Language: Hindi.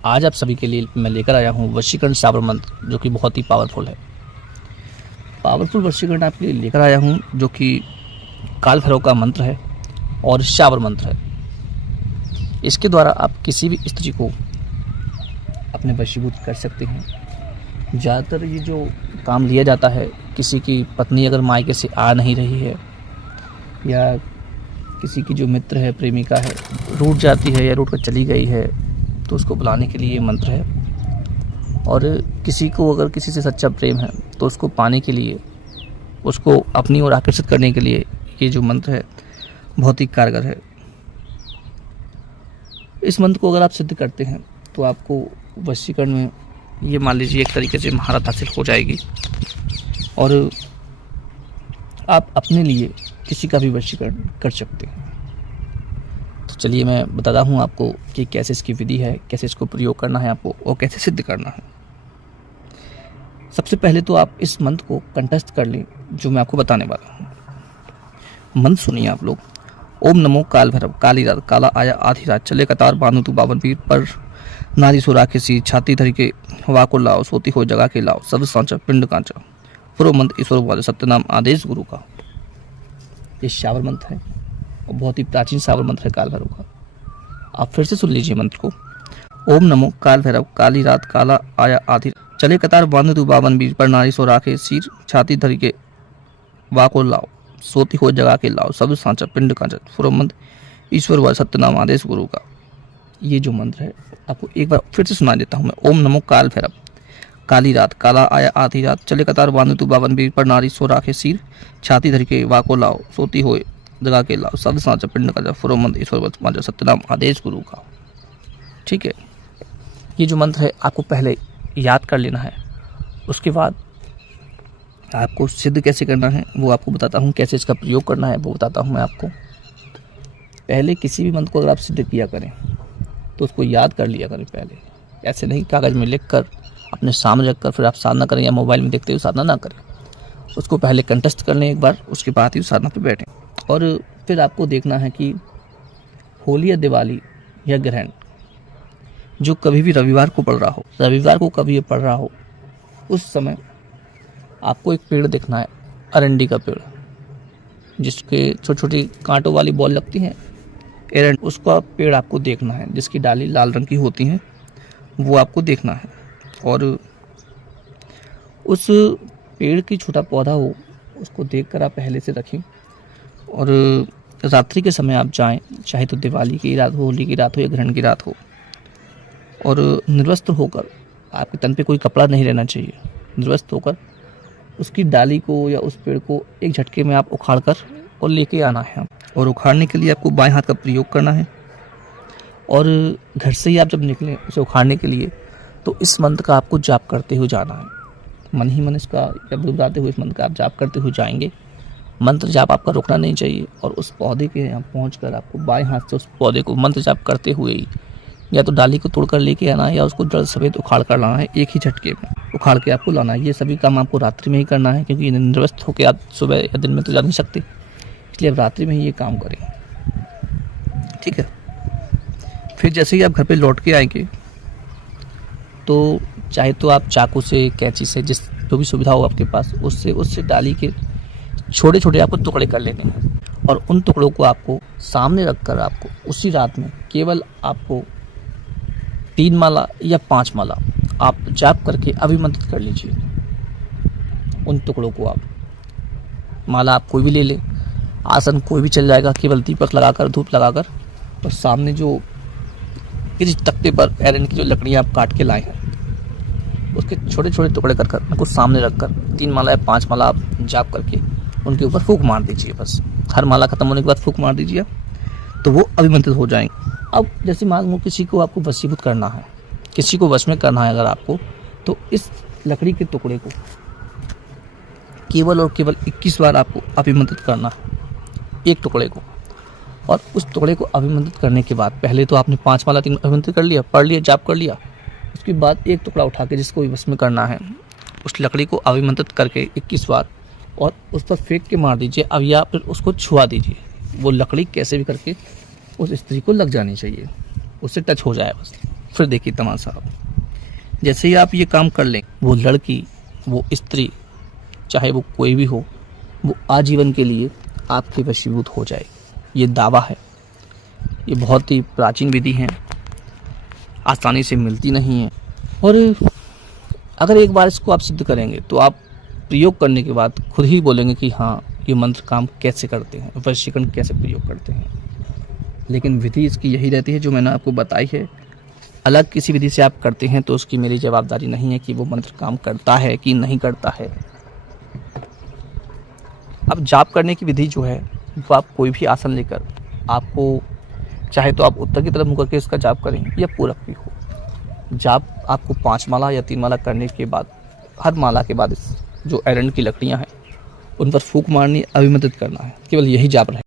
आज आप सभी के लिए मैं लेकर आया हूँ वशीकरण शावर मंत्र, जो कि बहुत ही पावरफुल है। पावरफुल वशीकरण आपके लिए लेकर आया हूँ, जो कि काल भैरव का मंत्र है और शावर मंत्र है। इसके द्वारा आप किसी भी स्त्री को अपने वशीभूत कर सकते हैं। ज़्यादातर ये जो काम लिया जाता है, किसी की पत्नी अगर मायके से आ नहीं रही है या किसी की जो मित्र है, प्रेमिका है, रूठ जाती है या रूठ कर चली गई है, तो उसको बुलाने के लिए ये मंत्र है। और किसी को अगर किसी से सच्चा प्रेम है तो उसको पाने के लिए, उसको अपनी ओर आकर्षित करने के लिए ये जो मंत्र है बहुत ही कारगर है। इस मंत्र को अगर आप सिद्ध करते हैं तो आपको वशीकरण में ये मान लीजिए एक तरीके से महारत हासिल हो जाएगी और आप अपने लिए किसी का भी वशीकरण कर सकते हैं। तो चलिए मैं बताता हूँ आपको कि कैसे इसकी विधि है, कैसे इसको प्रयोग करना है आपको और कैसे सिद्ध करना है। सबसे पहले तो आप इस मंत्र को कंठस्थ कर लें, जो मैं आपको बताने वाला हूँ। मंत्र सुनिए आप लोग। ओम नमो काल भैरव, काली रात, काला आया आधी रात, चले कतार बांधू तू बावन पीर, पर नारी सो राखे सी, छाती धर के हवा को लाओ, सोती हो जगा के लाओ, सब सांचा पिंड कांचा, पूर्व मंत्र ईश्वर वाले, सत्यनाम आदेश गुरु का। ये शावर मंत्र है और बहुत ही प्राचीन शावर मंत्र है काल भैरव का। आप फिर से सुन लीजिए मंत्र को। ओम नमो काल भैरव, काली रात, काला आया आधी, चले कतार बांधे तू बावन बीर, पर नारी सो राखे सिर, छाती धर के वा को लाओ, सोती हो जगा के लाओ, सब सांचा पिंड कांचा, पूर्व मंत्र ईश्वर वाले, सत्यनाम आदेश गुरु का। ये जो मंत्र है आपको एक बार फिर से सुना देता हूँ मैं। ओम नमो काल भैरव, काली रात, काला आया आधी रात, चले कतार बांधे तू बावन बीर, पर नारी सो राखे सिर, छाती धर के वा को लाओ, सोती हो जगा के लाओ, सब सांचा पिंड का, पूर्व मंत्र ईश्वर वाले, सत्यनाम आदेश गुरु का। ठीक है, ये जो मंत्र है आपको पहले याद कर लेना है। उसके बाद आपको सिद्ध कैसे करना है वो आपको बताता हूँ, कैसे इसका प्रयोग करना है वो बताता हूँ मैं आपको। पहले किसी भी मंत्र को अगर आप सिद्ध किया करें तो उसको याद कर लिया करें पहले। ऐसे नहीं कागज़ में लिख कर अपने सामने रख कर फिर आप साधना करें या मोबाइल में देखते हुए साधना ना करें। उसको पहले कंठस्थ कर लें एक बार, उसके बाद ही साधना पर बैठें। और फिर आपको देखना है कि होली या दिवाली या ग्रहण जो कभी भी रविवार को पड़ रहा हो, रविवार को कभी ये पड़ रहा हो, उस समय आपको एक पेड़ देखना है, अरंडी का पेड़, जिसके छोटी छोटी कांटों वाली बॉल लगती हैं, एरंड, उसका पेड़ आपको देखना है, जिसकी डाली लाल रंग की होती हैं, वो आपको देखना है। और उस पेड़ की छोटा पौधा हो उसको देखकर आप पहले से रखें। और रात्रि के समय आप जाएं, चाहे तो दिवाली की रात हो, होली की रात हो या ग्रहण की रात हो, और निर्वस्त्र होकर, आपके तन पे कोई कपड़ा नहीं रहना चाहिए, निर्वस्त्र होकर उसकी डाली को या उस पेड़ को एक झटके में आप उखाड़ कर और लेके आना है। और उखाड़ने के लिए आपको बाएं हाथ का प्रयोग करना है। और घर से ही आप जब निकलें उसे उखाड़ने के लिए, तो इस मंत्र का आपको जाप करते हुए जाना है। मन ही मन इसका जब बताते हुए इस मंत्र का आप जाप करते हुए जाएंगे। मंत्र जाप आपका रुकना नहीं चाहिए। और उस पौधे के यहाँ पहुँचकर आपको बाएं हाथ से उस पौधे को मंत्र जाप करते हुए ही या तो डाली को तोड़कर लेके आना है या उसको जड़ समेत उखाड़ कर लाना है, एक ही झटके में उखाड़ के आपको लाना है। ये सभी काम आपको रात्रि में ही करना है, क्योंकि निर्वस्त होकर आप सुबह या दिन में तो जा नहीं सकते, इसलिए आप रात्रि में ही ये काम करें। ठीक है, फिर जैसे ही आप घर पे लौट के आएंगे तो चाहे तो आप चाकू से, कैंची से, जिस जो भी सुविधा हो आपके पास, उससे डाली के छोटे छोटे आपको टुकड़े कर लेने हैं। और उन टुकड़ों को आपको सामने रखकर आपको उसी रात में केवल आपको 3 माला या 5 माला आप जाप करके अभिमंत्रित कर लीजिए। उन टुकड़ों को आप, माला आप कोई भी ले लें, आसन कोई भी चल जाएगा, केवल दीपक लगाकर, धूप लगाकर, और सामने जो किसी तख्ते पर एरंड की जो लकड़ियाँ आप काट के लाए हैं उसके छोटे छोटे टुकड़े कर उनको सामने रखकर 3 माला या 5 माला आप जाप करके उनके ऊपर फूंक मार दीजिए। बस हर माला खत्म होने के बाद फूंक मार दीजिए, तो वो अभिमंत्रित हो जाएंगे। अब जैसे मान लो किसी को आपको वशीभूत करना है, किसी को वश में करना है अगर आपको, तो इस लकड़ी के टुकड़े को केवल और केवल 21 बार आपको अभिमंत्रित करना है, एक टुकड़े को। और उस टुकड़े को अभिमंत्रित करने के बाद पहले तो आपने 5 माला 3 अभिमंत्रित कर लिया, पढ़ लिया, जाप कर लिया। उसके बाद एक टुकड़ा उठा के जिसको वश में करना है, उस लकड़ी को अभिमंत्रित करके 21 बार और उस पर फेंक के मार दीजिए। अब या फिर उसको छुआ दीजिए, वो लकड़ी कैसे भी करके उस स्त्री को लग जानी चाहिए, उससे टच हो जाए बस। फिर देखिए तमाशा आप। जैसे ही आप ये काम कर लें, वो लड़की, वो स्त्री, चाहे वो कोई भी हो, वो आजीवन के लिए आपके वशीभूत हो जाएगी। ये दावा है। ये बहुत ही प्राचीन विधि है, आसानी से मिलती नहीं है। और अगर एक बार इसको आप सिद्ध करेंगे तो आप प्रयोग करने के बाद खुद ही बोलेंगे कि हाँ, ये मंत्र काम कैसे करते हैं, वशीकरण कैसे प्रयोग करते हैं। लेकिन विधि इसकी यही रहती है जो मैंने आपको बताई है। अलग किसी विधि से आप करते हैं तो उसकी मेरी जवाबदारी नहीं है कि वो मंत्र काम करता है कि नहीं करता है। अब जाप करने की विधि जो है वो आप कोई भी आसन लेकर, आपको चाहे तो आप उत्तर की तरफ मुड़ करके इसका जाप करें या पूरब भी हो। जाप आपको 5 माला या 3 माला करने के बाद, हर माला के बाद जो एरंड की लकड़ियां हैं उन पर फूंक मारनी, अभिमंत्रित करना है। केवल यही जाप रहे।